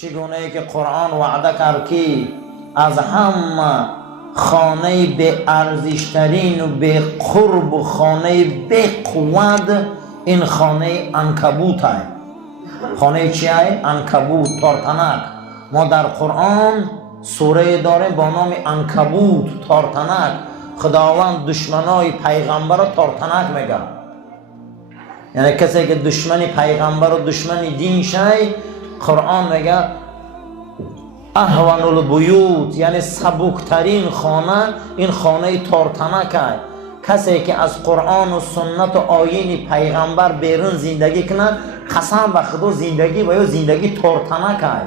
چگونه که قرآن وعده کرد که از همه خانه به ارزشترین و به قرب و خانه به قوت این خانه عنکبوت است. خانه چی است؟ عنکبوت، تارتنک. ما در قرآن سوره داریم با نام عنکبوت، تارتنک. خداوند دشمنای پیغمبر رو تارتنک میگه، یعنی کسی که دشمن پیغمبر و دشمن دین شای، قرآن میگه اهون البیوت، یعنی سبکترین خانه این خانه تارتنک است. کسی که از قرآن و سنت و آیین پیغمبر بیرون زندگی کنه، قسم به خدا زندگی و یا زندگی تارتنک است.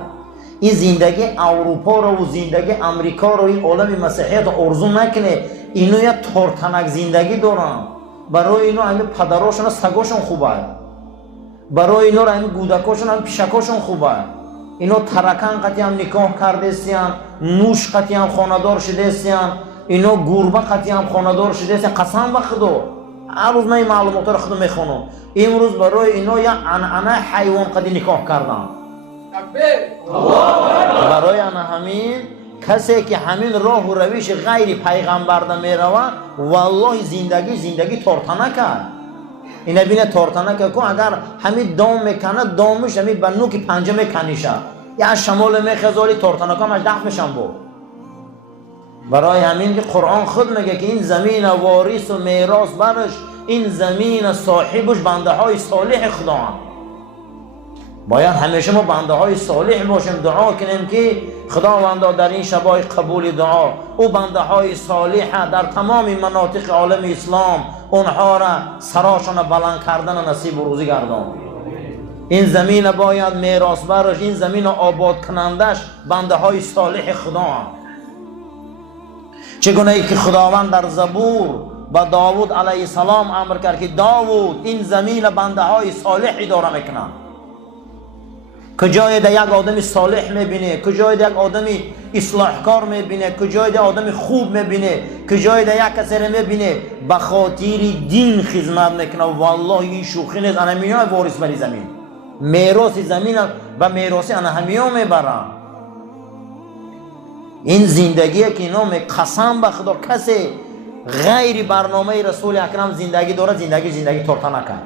این زندگی اروپا رو و زندگی امریکا رو، این عالم مسیحیت رو ارزو نکنه. اینو یا تارتنک زندگی دارن. برای اینو همین پدراشون و سگاشون خوبه، برای اینو همین گودکاشون همین پیشکاشون خوبه. اینو ترکان قطعی هم نکاح کرده سیان، موش قطعی هم خاندار شده سیان، اینو گربه قطعی هم خاندار شده سیان. قسم به خدا هر روز من این معلومات رو خودم میخونم. امروز برای اینو یا عنعنه حیوان قدی نکاح کردن. برای همین کسی که همین راه و روش غیر پیغمبر ده میروه، والله زندگی تارتنک است. اینا بینه تارتنک کن، اگر همین دام میکنه دامش همین بنو که پنجه میکنیشه، یا شمال میخزاری تارتنک هم از دخ میشن بود. برای همین که قرآن خود میگه که این زمین وارث و میراث برش، این زمین صاحبش بنده های صالح خدا هم. باید همیشه ما بنده های صالح باشیم، دعا کنیم که خداوندا در این شبای قبول دعا او بنده های صالح در تمام مناطق عالم اسلام اونها را سراشان بلند کردن نصیب و روزی گردان. این زمین باید میراث برش، این زمین آباد کنندش بنده های صالح خدا هم. چگونه ای که خداوند در زبور با داوود علیه السلام امر کرد که داوود این زمین بنده های صالح اداره میکنن. کجای ده یک آدمی صالح میبینه، کجای ده یک آدمی اصلاحکار میبینه، کجای ده آدمی خوب میبینه، کجای ده یک کسی میبینه به خاطر دین خدمت میکنه، والله این شوخی نیست. انا میای وارث بری زمین، میراث زمین و میراث انا همیا میبرن. این زندگی که اینا قسم به خدا کسی غیر برنامه رسول اکرم زندگی داره، زندگی تارتنک است.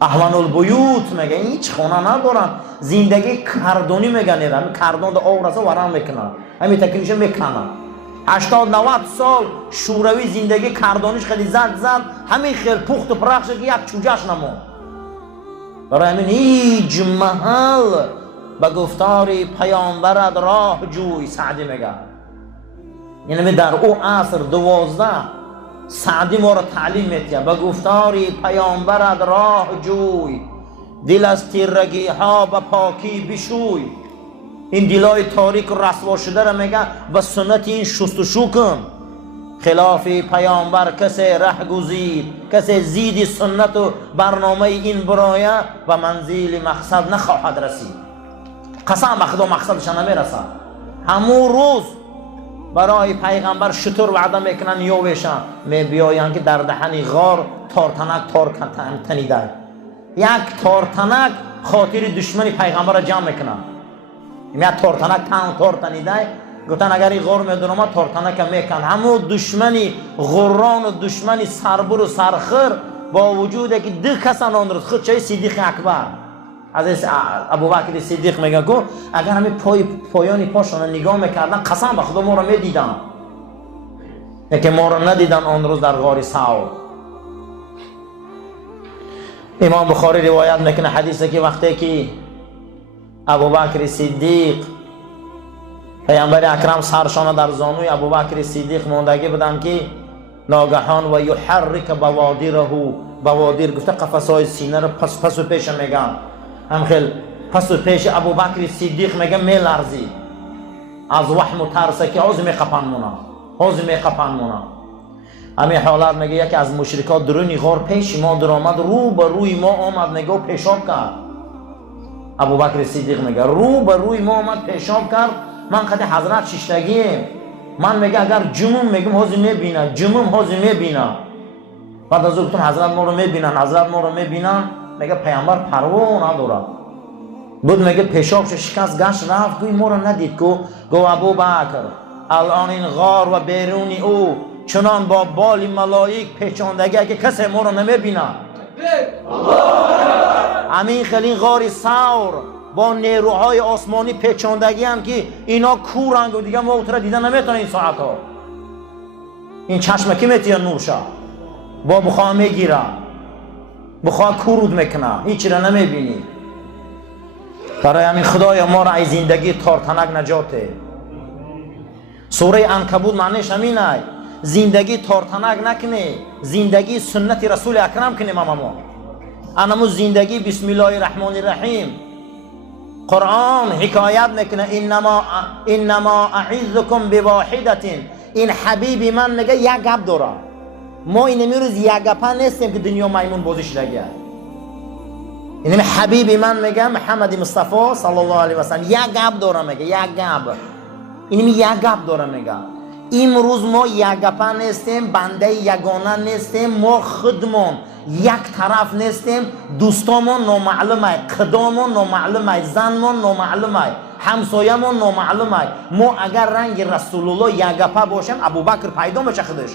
اهون البیوت میگه این هیچ خانه ندارن، زندگی کردونی میگن. همین کردون ده آب رسه ورم میکنن، همین تکنیشه میکنن. 80-90 سال شوروی زندگی کردونیش خیلی زد همین خیلی پخت و پرخ شد که یک چوجهش نمون. برای همین هیچ محل به گفتار پیامبرت راه جوی. سعدی میگه یعنی در او عصر 12 سعدی ما را تعلیم میده به گفتاری پیامبرت راه جوی، دل از تیرگی ها به پاکی بشوی. این دلای تاریک و رسوا شده را میگه به سنت این شستشو کن. خلاف پیامبر کسی ره گزید، کسی زید سنت و برنامه این برایه و منزل مقصد نخواهد رسید. قسم به خدا مقصدش نمیرسد. همون روز برای پیغمبر شطور وعده میکنن یا ویشن می بیاین که در دهن غار تارتنک تنیده. یک تارتنک خاطر دشمنی پیغمبر را جمع میکنن. یک تارتنک تنیده. گفتن اگر این غار میدونم تارتنک میکن. همون دشمنی غران و دشمنی سربر و سرخر با وجوده که دو کسان آن روز خود چه صدیق اکبر از ابوبکر صدیق میگه که اگر همین پایانی پاشون نگاه میکردن قسم به خدا ما را میدیدن، که ما را ندیدن آن روز در غار ثور. امام بخاری روایت میکنه حدیثه که وقتی که ابوبکر صدیق پیامبر اکرم سرشان در زانوی ابوبکر صدیق ماندگی بودن که ناگهان و یحرک بوادیر گفته قفسهای سینه رو پس و پیش میگن. هم خیلی پس و پیش ابوبکر صدیق میگه میلرزی از وحم و ترسه که حوز میقپن مونا. همین حالت میگه یکی از مشرکات درونی غار پیش ما در آمد، رو به روی ما آمد میگه و پیشاب کرد. ابوبکر صدیق میگه رو به روی ما آمد پیشاب کرد. من قد حضرت ششتگیم، من میگه اگر جموم میگم حوزی میبینه، جموم حوزی میبینه. بعد از او گفتم حضرت ما رو میبینن، میگه پیامبر پروا نداره. بود میگه پیشابش شکست گشت رفت گوی ما رو ندید گو ابو بکر الان این غار و بیرونی او چنان با بال ملائک پیچاندگی که کسی ما رو نمیبینه. همین خیلی غار ثور با نیروهای آسمانی پیچاندگی هم که اینا کورنگ و دیگه ما اوتره دیدن نمیتونه این ساعت ها. این چشمه که میتونه نورشه با بخواه میگیره بخواه کورود میکنه هیچی را نمیبینی. برای همین خدای ما را از زندگی تارتنک نجاته. سوره عنکبوت معنیش همینه زندگی تارتنک نکنه زندگی سنت رسول اکرم کنیم. ما انمو زندگی بسم الله الرحمن الرحیم قرآن حکایت میکنه انما اعظکم بواحدت. این حبیب من میگه یک گپ داره. ما این میروز یک گپ نیستیم که دنیا میمون بازیش لگه. این حبیب من میگه محمد مصطفی صلی الله علیه و سلم یک گپ داره میگه یک گپ. این یک گپ داره میگه. امروز ما یک گپ نیستیم بنده یگانه نیستیم ما خودمون یک طرف نیستیم دوستامون نامعلومه قدامون نامعلومه زنمون نامعلومه همسایمون نامعلومه. ما اگر رنگ رسول الله یک گپ باشیم ابوبکر پیدا میشه خودش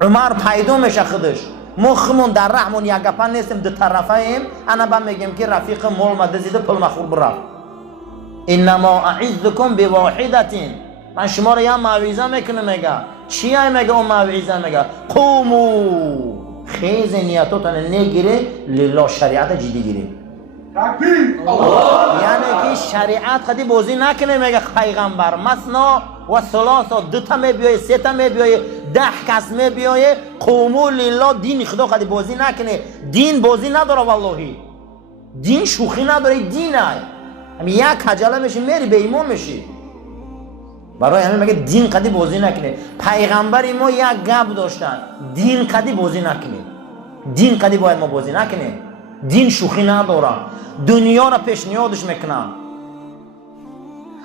عمر پیدا میشه خودش. ما خمون در رحمون یک گپ نیستیم دو طرفه ایم. انا با میگم که رفیق مول مدزیده پل مخور برفت. انما اعظکم بواحدت. من شما رو یه موعظه میکنه میگه چیه میگه اون موعظه میگه قومو خیز نیتاتون نگیره لله شریعت جدی گیره. یعنی که شریعت خدی بازی نکنه میگه پیغمبر مثنا و ثلاثا دوتا میبیایه سه میبیایه 10 کس میبیایه قومو لله دین خدا خدی بازی نکنه. دین بازی نداره والله دین شوخی نداره دینه. همین یک عجله میشی میری به ایمان میشی. برای همین میگه دین قدی بازی نکنه. پیغمبر ما یک گپ داشتن دین قدی بازی نکنه. دین قدی باید ما بازی نکنه. دین شوخی نداره. دنیا را پیشنهادش میکنن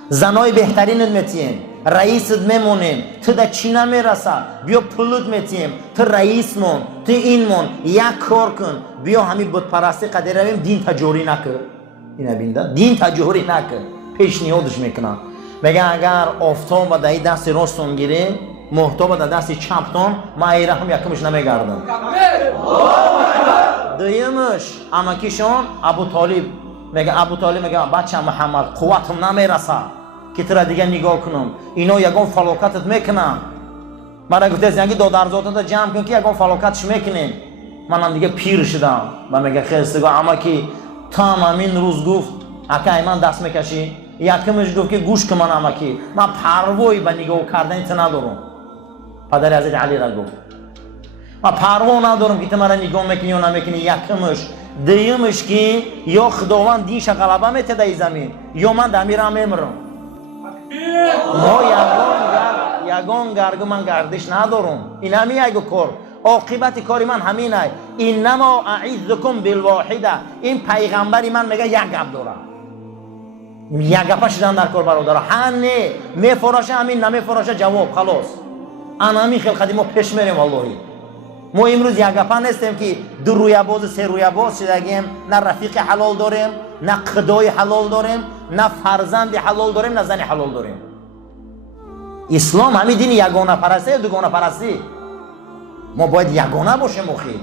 زنای بهترینت میتیم رئیست میمونیم تو در چی نمیرسه بیا پولت میتیم تو رئیس مون تو این مون یک کار کن بیا همین بود پرستی قدر رویم دین تجاری نکن. این بینده دین تجاری نکن پیشنهادش میکنن. میگه اگر آفتاب در دست راستون گیره محتاب در دست چپتون ما ایره هم یکمش نمیگردم. دویمش امکیشون ابو طالب میگه بچه محمد قوتم نمیرسه که تو را دیگه نگاه کنم اینا یگان فلاکتت میکنن. من گفته از یکی دادرزاتت جمع کن که یگان فلاکتش میکنین. منم دیگه پیر شدم و میگه خیستگاه امکی تا همین روز گفت اکه من دست میکشی یکمش گفت که گوش که من امکی من پروایی به نگاه کردن تو ندارم. پدر حضرت علی را گفت من پروا ندارم که تو مرا نگاه میکنی یا نمیکنی. یکمش دیمش که یا خداوند دینش غلبه میته در زمین یا من در میرم میمرم. ما یگان گرگ من گردش ندارم. این همی یک کار عاقبت کاری من همینه. انما اعظکم بالواحده. این پیغمبری من میگه یک گپ داره یک گپ شدن در کار برادر نه میفراشه همین نمیفراشه جواب خلاص. انا همین خلقتی ما پیش میریم والله. ما امروز یک گپ نیستیم که دو رویه باز سه رویه باز شدگیم نه رفیق حلال داریم نه قدای حلال داریم نه فرزند حلال داریم نه زن حلال داریم. اسلام همین دین یگانه پرستی دوگانه پرستی. ما باید یگانه باشیم. مخی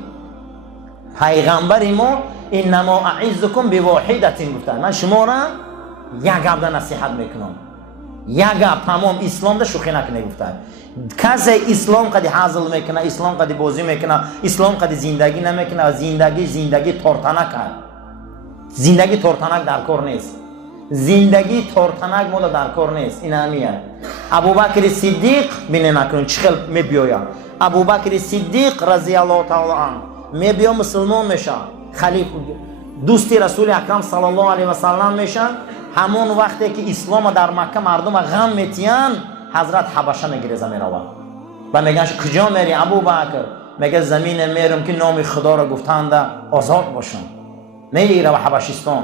پیغمبر ما انما اعظکم بواحدت گفتن من شما را یک گپ نصیحت میکنم یک گپ تمام اسلام ده شوخی نکنه گفتن. کسی اسلام قدی حاصل میکنه اسلام قدی بازی میکنه اسلام قدی زندگی نمیکنه. زندگی تارتنک زندگی تارتنک در کار نیست. زندگی تارتنک مولا در کار نیست. این همیه. ابوبکر صدیق بینه نکنون چخل میبیاید. ابوبکر صدیق رضی الله تعالی عنه میبیا مسلمان میشه خلیفه دوستی رسول اکرم صلی الله علیه و سلم میشن. همون وقتی که اسلام در مکه مردم غم میتین حضرت حبشه میگیره زمین رو و میگن کجا میری ابوبکر؟ میگه زمین میرم که نام خدا را گفتند آزاد باشم. میره و حبشستان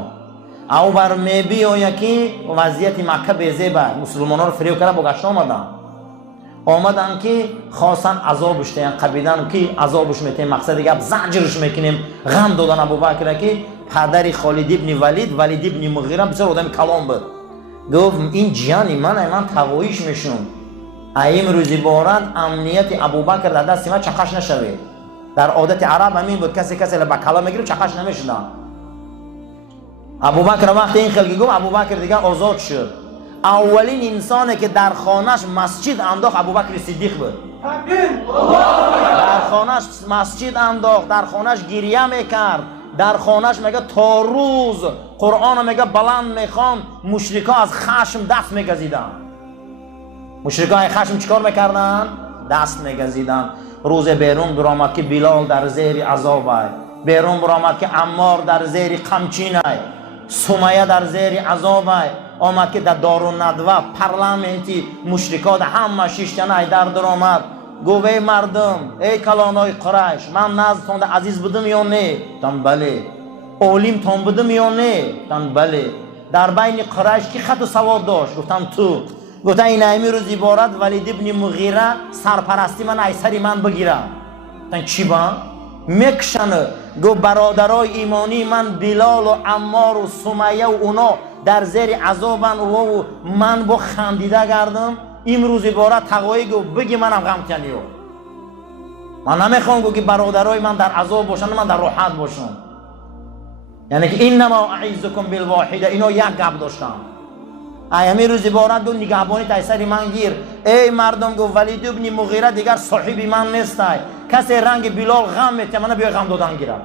او بر میبیاید که وضعیت مکه بیزیبه مسلمانان رو فریب کرده با گشت آمدن. آمدن که خواستن عذابش دهن قبیدن که عذابش میتیم مقصد گپ زنجیرش میکنیم غم دادن ابوبکر که پدر خالد ابن ولید ابن مغیره بسیار آدم کلام بود گفت این جیانی من تقویش میشم امروز بارد امنیت ابوبکر در دست من چقش نشوید در عادت عرب همین بود کسی به کلام میگیره چقش نمیشدن ابوبکر وقتی این خلقی گفت ابوبکر دیگه آزاد شد اولین انسانی که در خانهش مسجد انداخت ابوبکر صدیق بود در خانهش مسجد انداخت در خانهش گریه میکرد در خانهش میگه تا روز قرآن میگه بلند میخوان مشرکا از خشم دست میگزیدن مشرکا از خشم چیکار میکردن؟ دست میگزیدن روز بیرون برآمد که بلال در زیر عذاب است بیرون برآمد که عمار در زیر قمچین است سمیه در زیر عذاب است آمد که در دارالندوه پارلمنتی مشرکا همه شیشتنه در درآمد گفت ای مردم ای کلانای قریش من نزدتان عزیز بودم یا نه؟ تان بله علیم تان بودم یا نه؟ تان بله در بین قریش کی خط و سواد داشت؟ گفتم تو گفتن این امروز عبارت ولید ابن مغیره سرپرستی من ایسری من بگیره گفتن چی با؟ میکشنه گفت برادرای ایمانی من بلال و عمار و سمیه و اونا در زیر عذابن و من با خندیده گردم امروز عبارت تقوی گفت بگی منم غمکنیو من نمیخوام گفت که برادرای من در عذاب باشن من در راحت باشم یعنی که اینما اعیذکم بالواحده اینا یک گپ داشتم ایامی روز عبارت گفت نگهبانی تایسری من گیر ای مردم گفت ولید ابن مغیره دیگر صاحب من نیست کسی رنگ بلال غم میته من بیا غم دادن گیرم